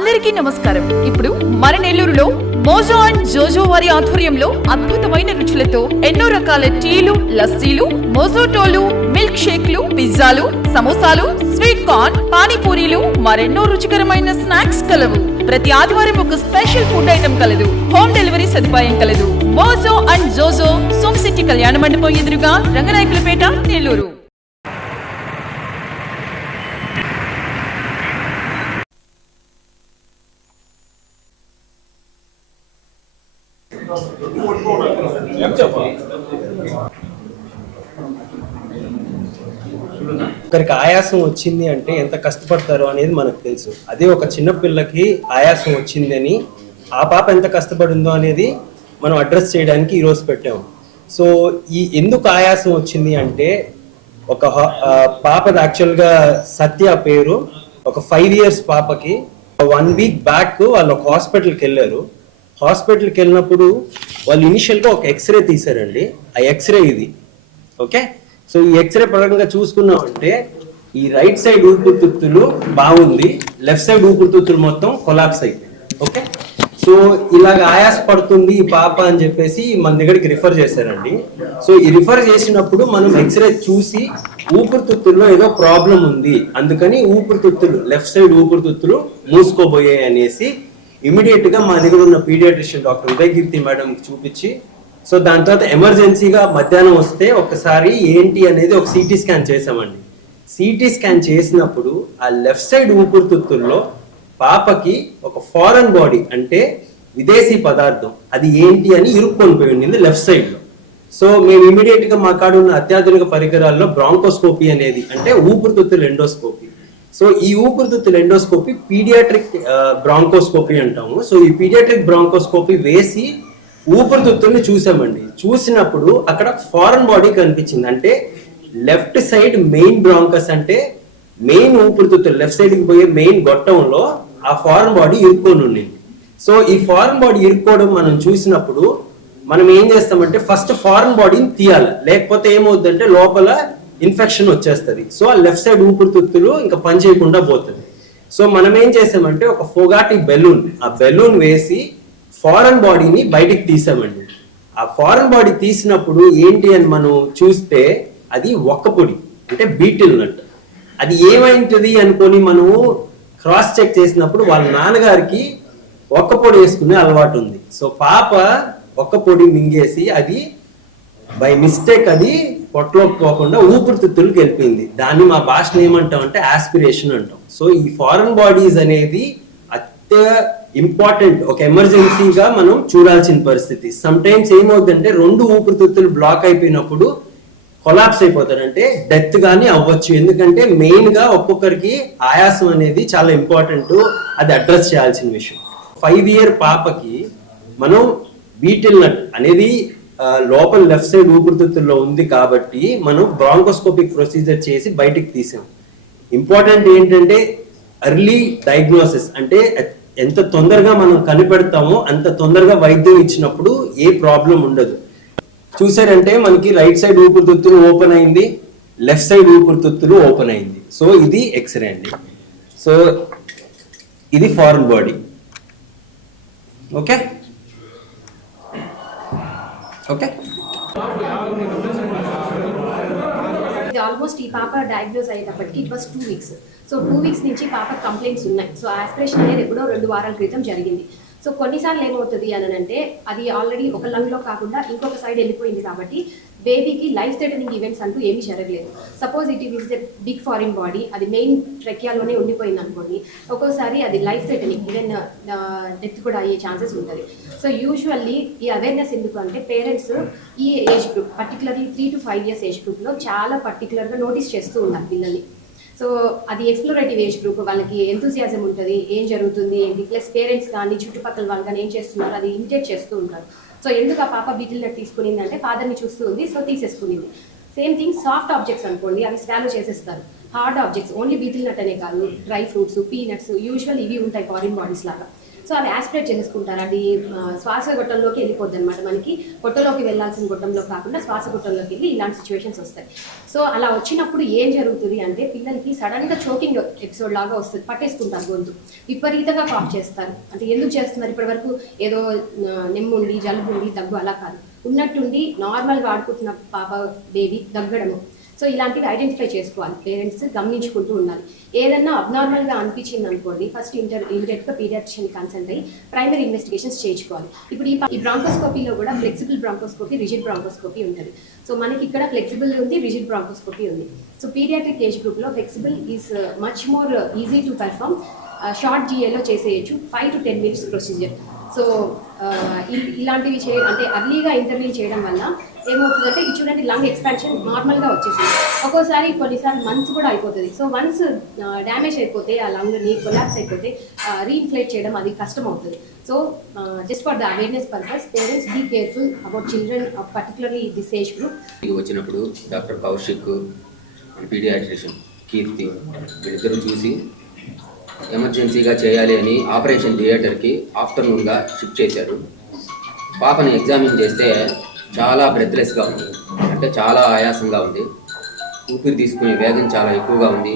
అందరికీ నమస్కారం. ఇప్పుడు మన నెల్లూరులో మోజో అండ్ జోజో వారి ఆధ్వర్యంలో అద్భుతమైన రుచులతో ఎన్నో రకాల టీలు, లస్సీలు, మోజోటోలు, మిల్క్ షేక్లు, పిజ్జాలు, సమోసాలు, స్వీట్ కార్న్, పానీపూరీలు, మరెన్నో రుచికరమైన స్నాక్స్ కలవు. ప్రతి ఆదివారం ఒక స్పెషల్ ఫుడ్ ఐటమ్ కలదు. హోమ్ డెలివరీ సదుపాయం కలదు. మోజో అండ్ జోజో, సోమ్ సిటీ కళ్యాణ మండపం ఎదురుగా, రంగనాయకులపేట, నెల్లూరు. ఒకరికి ఆయాసం వచ్చింది అంటే ఎంత కష్టపడతారో అనేది మనకు తెలుసు. అదే ఒక చిన్న పిల్లకి ఆయాసం వచ్చిందని ఆ పాప ఎంత కష్టపడిందో అనేది మనం అడ్రస్ చేయడానికి ఈరోజు పెట్టాము. సో ఎందుకు ఆయాసం వచ్చింది అంటే ఒక పాపది యాక్చువల్గా సత్య పేరు, ఒక 5 years పాపకి 1 week బ్యాక్ వాళ్ళు ఒక హాస్పిటల్కి వెళ్ళారు. హాస్పిటల్కి వెళ్ళినప్పుడు వాళ్ళు ఇనిషియల్గా ఒక ఎక్స్రే తీశారండి. ఆ ఎక్స్రే ఇది ఓకే. సో ఈ ఎక్స్రే పరంగా చూసుకున్నామంటే ఈ రైట్ సైడ్ ఊపిరితిత్తులు బాగుంది, లెఫ్ట్ సైడ్ ఊపిరితిత్తులు మొత్తం కొలాప్స్ అయిపోయింది. ఓకే. సో ఇలాగ ఆయాస పడుతుంది ఈ పాప అని చెప్పేసి మన దగ్గరికి రిఫర్ చేశారండి. సో ఈ రిఫర్ చేసినప్పుడు మనం ఎక్స్రే చూసి ఊపిరితిత్తుల్లో ఏదో ప్రాబ్లం ఉంది, అందుకని ఊపిరితిత్తులు లెఫ్ట్ సైడ్ ఊపిరితిత్తులు మూసుకోబోయాయి అనేసి ఇమీడియట్ గా మా దగ్గర ఉన్న పీడియాట్రిషియన్ డాక్టర్ ఉదయకీర్తి మేడంకి చూపించి, సో దాని తర్వాత ఎమర్జెన్సీగా మధ్యాహ్నం వస్తే ఒకసారి ఏంటి అనేది ఒక సిటీ స్కాన్ చేసామండి. సిటీ స్కాన్ చేసినప్పుడు ఆ లెఫ్ట్ సైడ్ ఊపిరితిత్తుల్లో పాపకి ఒక ఫారెన్ బాడీ అంటే విదేశీ పదార్థం అది ఏంటి అని ఇరుక్కొని పోయి ఉండింది లెఫ్ట్ సైడ్ లో. సో మేము ఇమీడియట్ గా మా కాడ ఉన్న అత్యాధునిక పరికరాల్లో బ్రాంకోస్కోపీ అనేది అంటే ఊపిరితిత్తుల ఎండోస్కోపీ. సో ఈ ఊపిరితిత్తుల ఎండోస్కోపీ పీడియాట్రిక్ బ్రాంకోస్కోపీ అంటాము. సో ఈ పీడియాట్రిక్ బ్రాంకోస్కోపీ వేసి ఊపిరితిత్తుల్ని చూసామండి. చూసినప్పుడు అక్కడ ఫారెన్ బాడీ కనిపించింది. అంటే లెఫ్ట్ సైడ్ మెయిన్ బ్రాంకస్ అంటే మెయిన్ ఊపిరితిత్తులు లెఫ్ట్ సైడ్కి పోయే మెయిన్ గొట్టంలో ఆ ఫారెన్ బాడీ ఇరుక్కొని ఉండింది. సో ఈ ఫారెన్ బాడీ ఇరుక్కోవడం మనం చూసినప్పుడు మనం ఏం చేస్తామంటే ఫస్ట్ ఫారెన్ బాడీని తీయాలి, లేకపోతే ఏమవుతుందంటే లోపల ఇన్ఫెక్షన్ వచ్చేస్తుంది. సో ఆ లెఫ్ట్ సైడ్ ఊపిరితిత్తులు ఇంకా పని చేయకుండా పోతుంది. సో మనం ఏం చేసామంటే ఒక ఫోగాటి బెలూన్, ఆ బెలూన్ వేసి ఫారెన్ బాడీని బయటికి తీసామండి. ఆ ఫారెన్ బాడీ తీసినప్పుడు ఏంటి అని మనం చూస్తే అది ఒక్కపొడి అంటే బీటిల్ నట్. అది ఏమైంటుంది అనుకొని మనము క్రాస్ చెక్ చేసినప్పుడు వాళ్ళ నాన్నగారికి ఒక్కపొడి వేసుకునే అలవాటు ఉంది. సో పాప ఒక్కపొడి మింగేసి అది బై మిస్టేక్ అది పొట్టలోకి పోకుండా ఊపిరితిత్తులకు వెళ్ళిపోయింది. దాన్ని మా భాషను ఏమంటాం అంటే ఆస్పిరేషన్ అంటాం. సో ఈ ఫారెన్ బాడీస్ అనేది ఇంపార్టెంట్, ఒక ఎమర్జెన్సీగా మనం చూడాల్సిన పరిస్థితి. సమ్ టైమ్స్ ఏమవుతుందంటే 2 ఊపిరితిత్తులు బ్లాక్ అయిపోయినప్పుడు కొలాప్స్ అయిపోతారంటే డెత్ గానీ అవ్వచ్చు. ఎందుకంటే మెయిన్ గా ఒక్కొక్కరికి ఆయాసం అనేది చాలా ఇంపార్టెంట్, అది అడ్రస్ చేయాల్సిన విషయం. 5 year పాపకి మనం బీటిల్ నట్ అనేది లోపల లెఫ్ట్ సైడ్ ఊపిరితిత్తుల్లో ఉంది కాబట్టి మనం బ్రాంకోస్కోపిక్ ప్రొసీజర్ చేసి బయటికి తీసాం. ఇంపార్టెంట్ ఏంటంటే ఎర్లీ డయాగ్నోసిస్, అంటే ఎంత తొందరగా మనం కనిపెడతామో అంత తొందరగా వైద్యం ఇచ్చినప్పుడు ఏ ప్రాబ్లం ఉండదు. చూసారంటే మనకి రైట్ సైడ్ ఊపిరితిత్తులు ఓపెన్ అయింది, లెఫ్ట్ సైడ్ ఊపిరితిత్తులు ఓపెన్ అయింది. సో ఇది ఎక్స్రే అండి. సో ఇది foreign body. Okay okay. Almost ఈ పాప డయాగ్నోస్ అయ్యేటప్పటికి it was 2 weeks. So 2 weeks నుంచి పాప కంప్లైంట్స్ ఉన్నాయి. సో ఆస్పిరేషన్ అనేది ఎప్పుడో 2 వారాల క్రితం జరిగింది. సో కొన్నిసార్లు ఏమవుతుంది అని అంటే అది ఆల్రెడీ ఒక లంగ్లో కాకుండా ఇంకొక సైడ్ వెళ్ళిపోయింది కాబట్టి బేబీకి లైఫ్ థ్రెటనింగ్ ఈవెంట్స్ అంటూ ఏమీ జరగలేదు. Suppose it is the big foreign body, అది మెయిన్ ట్రెకియాలోనే ఉండిపోయింది అనుకోండి, ఒక్కోసారి అది లైఫ్ థ్రెటనింగ్ ఈవెన్ డెత్ కూడా అయ్యే ఛాన్సెస్ ఉంటుంది. సో యూజువల్లీ ఈ అవేర్నెస్ ఎందుకు అంటే పేరెంట్స్ ఈ age group particularly 3 to 5 years age గ్రూప్లో చాలా పర్టికులర్గా నోటీస్ చేస్తూ ఉన్నారు పిల్లల్ని. సో అది ఎక్స్ప్లోరేటివ్ ఏజ్ గ్రూప్, వాళ్ళకి ఎంతూసియాజం ఉంటుంది, ఏం జరుగుతుంది ఏంటి, ప్లస్ పేరెంట్స్ కానీ చుట్టుపక్కల వాళ్ళు కానీ ఏం చేస్తున్నారు అది ఇమిటేట్ చేస్తూ ఉంటారు. సో ఎందుకు ఆ పాప బీటిల్ నట్ తీసుకునింది అంటే ఫాదర్ని చూస్తూ ఉంది, సో తీసేసుకునింది. సేమ్ థింగ్ సాఫ్ట్ ఆబ్జెక్ట్స్ అనుకోండి, అవి స్వాలో చేసేస్తారు. Hard objects only betel nut అనే కాదు, డ్రై ఫ్రూట్స్, పీనట్స్, యూజువల్ ఇవి ఉంటాయి ఫారిన్ బాడీస్ లాగా. సో అవి యాస్పిరేట్ చేసుకుంటారు. అది శ్వాసగొట్టంలోకి వెళ్ళిపోద్ది అనమాట. మనకి పొట్టలోకి వెళ్ళాల్సిన గొట్టంలో కాకుండా శ్వాసగొట్టంలోకి వెళ్ళి ఇలాంటి సిచ్యువేషన్స్ వస్తాయి. సో అలా వచ్చినప్పుడు ఏం జరుగుతుంది అంటే పిల్లలకి సడన్గా చోకింగ్ ఎపిసోడ్ లాగా వస్తుంది, పట్టేసుకుంటారు గొంతు, విపరీతంగా కాఫ్ చేస్తారు. అంటే ఎందుకు చేస్తున్నారు, ఇప్పటి వరకు ఏదో నెమ్ముండి జలుబు ఉండి దగ్గు అలా కాదు, ఉన్నట్టుండి నార్మల్గా ఆడుకుంటున్న పాప బేబీ దగ్గడము. సో ఇలాంటివి ఐడెంటిఫై చేసుకోవాలి, పేరెంట్స్ గమనించుకుంటూ ఉండాలి. ఏదన్నా అబ్నార్మల్గా అనిపించింది అనుకోండి, ఫస్ట్ ఇమీడియట్గా పీడియాట్రిషియన్ కన్సల్ట్ అయ్యి ప్రైమరీ ఇన్వెస్టిగేషన్స్ చేయించుకోవాలి. ఇప్పుడు ఈ బ్రాంకోస్కోపీలో కూడా ఫ్లెక్సిబుల్ బ్రాంకోస్కోపీ, రిజిడ్ బ్రాంకోస్కోపీ ఉంటుంది. సో మనకి ఇక్కడ ఫ్లెక్సిబుల్ ఉంది, రిజిడ్ బ్రాంకోస్కోపీ ఉంది. సో పీడియాట్రిక్ ఏజ్ గ్రూప్లో flexible is much more easy to perform. Short జిఏలో చేసేయచ్చు, 5 to 10 minutes ప్రొసీజర్. సో ఇలాంటివి అంటే అర్లీగా ఇంటర్వ్యూ చేయడం వల్ల ఏమవుతుందంటే ఇది చూడండి, లంగ్ ఎక్స్పాన్షన్ నార్మల్గా వచ్చేసింది. ఒక్కోసారి కొన్నిసార్లు మంత్స్ కూడా అయిపోతుంది. సో వన్స్ డ్యామేజ్ అయిపోతే ఆ లంగ్ని కొలాప్స్ అయిపోతే రీఇన్ఫ్లేట్ చేయడం అది కష్టం అవుతుంది. So just for the awareness purpose parents be careful about children, particularly this age group. వచ్చినప్పుడు డాక్టర్ కౌశిక్, పీడియాట్రిషియన్ కీర్తి వీళ్ళిద్దరూ చూసి ఎమర్జెన్సీగా చేయాలి అని ఆపరేషన్ థియేటర్కి ఆఫ్టర్నూన్గా షిఫ్ట్ చేశారు. పాపని ఎగ్జామిన్ చేస్తే చాలా బ్రెత్లెస్గా ఉంది, అంటే చాలా ఆయాసంగా ఉంది, ఊపిరి తీసుకునే వేగం చాలా ఎక్కువగా ఉంది,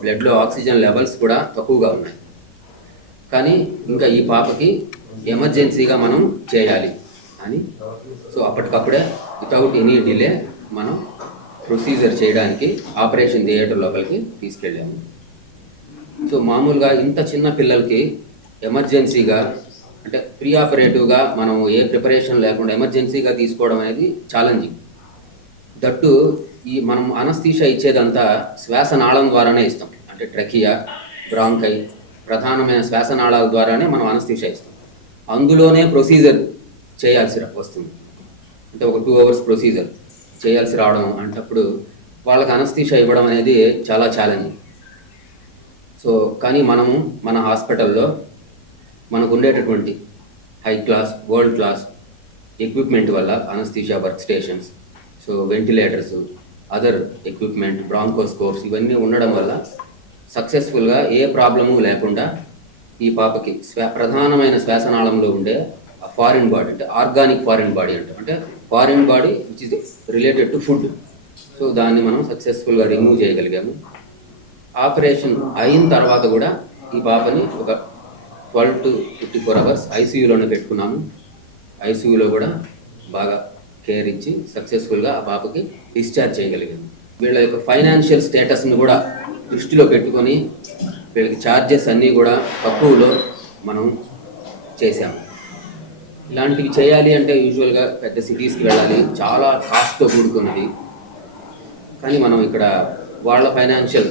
బ్లడ్లో ఆక్సిజన్ లెవెల్స్ కూడా తక్కువగా ఉన్నాయి. కానీ ఇంకా ఈ పాపకి ఎమర్జెన్సీగా మనం చేయాలి అని సో అప్పటికప్పుడే వితౌట్ ఎనీ డిలే మనం ప్రొసీజర్ చేయడానికి ఆపరేషన్ థియేటర్ లోపలికి తీసుకెళ్ళాము. సో మామూలుగా ఇంత చిన్న పిల్లలకి ఎమర్జెన్సీగా అంటే ప్రీ ఆపరేటివ్గా మనం ఏ ప్రిపరేషన్ లేకుండా ఎమర్జెన్సీగా తీసుకోవడం అనేది ఛాలెంజింగ్. దట్టు ఈ మనం అనస్థీషియా ఇచ్చేదంతా శ్వాసనాళం ద్వారానే ఇస్తాం, అంటే ట్రకియా, బ్రాంకై, ప్రధానమైన శ్వాసనాళాల ద్వారానే మనం అనస్థీషియా ఇస్తాం. అందులోనే ప్రొసీజర్ చేయాల్సి వస్తుంది, అంటే ఒక 2 hours ప్రొసీజర్ చేయాల్సి రావడం అంటప్పుడు వాళ్ళకి అనస్థీషియా ఇవ్వడం అనేది చాలా ఛాలెంజింగ్. సో కానీ మనము మన హాస్పిటల్లో మనకు ఉండేటటువంటి high class, world class equipment వల్ల anaesthesia work stations, so ventilators, other equipment, bronchoscopes ఇవన్నీ ఉండడం వల్ల సక్సెస్ఫుల్గా ఏ ప్రాబ్లము లేకుండా ఈ పాపకి ప్రధానమైన శ్వాసనాళంలో ఉండే ఫారిన్ బాడీ, అంటే ఆర్గానిక్ ఫారిన్ బాడీ అంటే foreign body which is related to food, so దాన్ని మనం సక్సెస్ఫుల్గా రిమూవ్ చేయగలిగాము. ఆపరేషన్ అయిన తర్వాత కూడా ఈ పాపని ఒక 12 to 54 hours ఐసీయూలోనే పెట్టుకున్నాము. ఐసీయూలో కూడా బాగా కేర్ ఇచ్చి సక్సెస్ఫుల్గా ఆ పాపకి డిశ్చార్జ్ చేయగలిగాము. వీళ్ళ యొక్క ఫైనాన్షియల్ స్టేటస్ని కూడా దృష్టిలో పెట్టుకొని వీళ్ళకి ఛార్జెస్ అన్నీ కూడా తక్కువలో మనం చేసాము. ఇలాంటివి చేయాలి అంటే యూజువల్గా పెద్ద సిటీస్కి వెళ్ళాలి, చాలా కాస్ట్తో కూడుకున్నది. కానీ మనం ఇక్కడ వాళ్ళ ఫైనాన్షియల్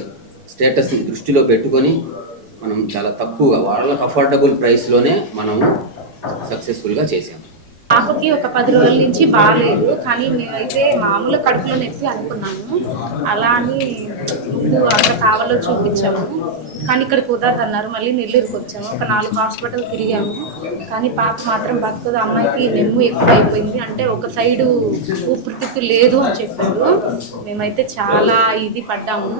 స్టేటస్ని దృష్టిలో పెట్టుకొని మనం చాలా తక్కువగా వాళ్ళకి అఫోర్డబుల్ ప్రైస్లోనే మనం సక్సెస్ఫుల్గా చేసాము. పాపకి ఒక 10 రోజుల నుంచి బాగాలేదు, కానీ మేమైతే మామూలు కడుపులో నొప్పి అనుకున్నాము. అలా అని ముందు అక్కడ కావాలో చూపించాము, కానీ ఇక్కడ కుదరదు అన్నారు. మళ్ళీ నెల్లూరుకి వచ్చాము, ఒక 4 హాస్పిటల్ తిరిగాము, కానీ పాప మాత్రం బతుకుదు. అమ్మాయికి నెమ్ము ఎక్కువ అయిపోయింది, అంటే ఒక సైడు ఊపిరితిత్తు లేదు అని చెప్పారు. మేమైతే చాలా ఇది పడ్డాము.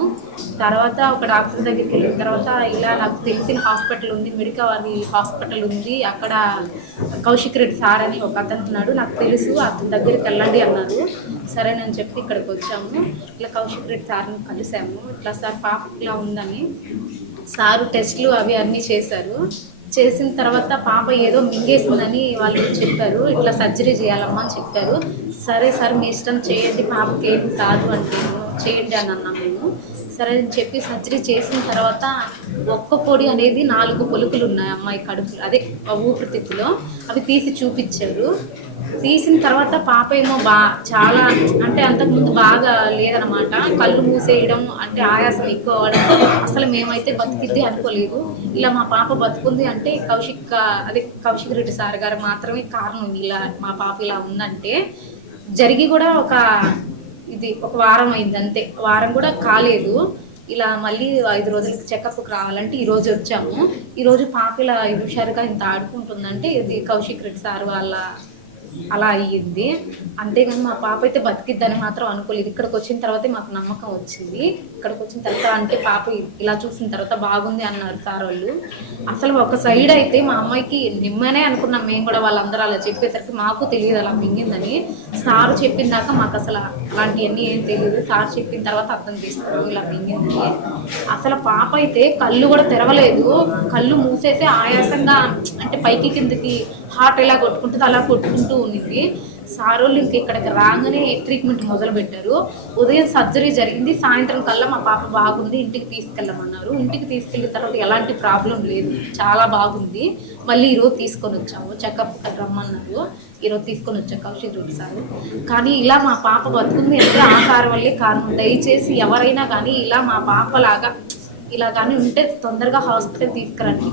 తర్వాత ఒక డాక్టర్ దగ్గరికి వెళ్ళిన తర్వాత ఇలా నాకు తెలిసిన హాస్పిటల్ ఉంది, మెడికల్ హాస్పిటల్ ఉంది, అక్కడ కౌశిక్ రెడ్డి సార్ అని ఒక అతను ఉన్నాడు, నాకు తెలుసు, అతని దగ్గరికి వెళ్ళండి అన్నారు. సరేనని చెప్పి ఇక్కడికి వచ్చాము. ఇట్లా కౌశిక్ రెడ్డి సార్ని కలిసాము. ఇట్లా సార్ పాప ఇలా ఉందని సారు టెస్ట్లు అవి అన్నీ చేశారు. చేసిన తర్వాత పాప ఏదో మింగేసిందని వాళ్ళు చెప్పారు. ఇట్లా సర్జరీ చేయాలమ్మా అని చెప్పారు. సరే సార్ మీ ఇష్టం చేయండి, పాపకి ఏమి కాదు అంటే చేయండి అని అన్నాం మేము. సరే అని చెప్పి సర్జరీ చేసిన తర్వాత ఒక్క పొడి అనేది 4 పొలుకులు ఉన్నాయి అమ్మాయి కడుపులో, అదే ఊపిరితిత్తులో. అవి తీసి చూపించారు. తీసిన తర్వాత పాప ఏమో చాలా అంటే అంతకుముందు బాగా లేదనమాట. కళ్ళు మూసేయడం, అంటే ఆయాసం ఎక్కువ అవ్వడం. అసలు మేమైతే బతికిద్ది అనుకోలేదు. ఇలా మా పాప బతుకుంది అంటే కౌశిక్ రెడ్డి సార్ గారు మాత్రమే కారణం. ఇలా మా పాప ఇలా ఉందంటే జరిగి కూడా ఒక వారం అయింది అంతే, వారం కూడా కాలేదు. ఇలా మళ్ళీ 5 రోజులకి చెకప్కి రావాలంటే ఈరోజు వచ్చాము. ఈరోజు పాప ఇలా హుషారుగా ఇంత ఆడుకుంటుందంటే ఇది కౌశిక్ రెడ్డి సార్ వాళ్ళ అలా అయ్యింది. అంతేగాని మా పాప అయితే బతికిద్దని మాత్రం అనుకోలేదు. ఇక్కడికి వచ్చిన తర్వాతే మాకు నమ్మకం వచ్చింది. ఇక్కడికి వచ్చిన తర్వాత అంటే పాప ఇలా చూసిన తర్వాత బాగుంది అన్నారు సార్ వాళ్ళు. అసలు ఒక సైడ్ అయితే మా అమ్మాయికి నిమ్మనే అనుకున్నాం మేము కూడా, వాళ్ళందరూ అలా చెప్పేసరికి మాకు తెలియదు అలా మింగిందని. సార్ చెప్పిన దాకా మాకు అసలు అలాంటివన్నీ ఏం తెలియదు. సార్ చెప్పిన తర్వాత అర్థం తీసుకున్నాం ఇలా మింగిందని. అసలు పాప అయితే కళ్ళు కూడా తెరవలేదు, కళ్ళు మూసేసి ఆయాసంగా అంటే పైకి కిందకి హార్ట్ ఎలా కొట్టుకుంటుంది అలా కొట్టుకుంటూ ఉండింది. సార్ వాళ్ళు ఇంక ఇక్కడికి రాగానే ట్రీట్మెంట్ మొదలు పెట్టారు. ఉదయం సర్జరీ జరిగింది, సాయంత్రం కల్లా మా పాప బాగుంది, ఇంటికి తీసుకెళ్ళమన్నారు. ఇంటికి తీసుకెళ్ళిన తర్వాత ఎలాంటి ప్రాబ్లం లేదు, చాలా బాగుంది. మళ్ళీ ఈరోజు తీసుకొని వచ్చాము, చెకప్ రమ్మన్నారు. ఈరోజు తీసుకొని వచ్చాం కౌశిక్ రెడ్డి సార్. కానీ ఇలా మా పాప బతుకుంది అంటే ఆ సార్ వల్లే కారణం. దయచేసి ఎవరైనా కానీ ఇలా మా పాపలాగా ఇలా కానీ ఉంటే తొందరగా హాస్పిటల్ తీసుకురండి.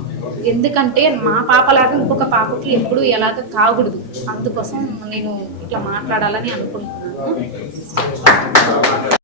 ఎందుకంటే మా పాపలాగా ఇంకొక పాపకి ఎప్పుడు ఎలాగ కాకూడదు. అందుకోసం నేను ఇట్లా మాట్లాడాలని అనుకుంటున్నాను.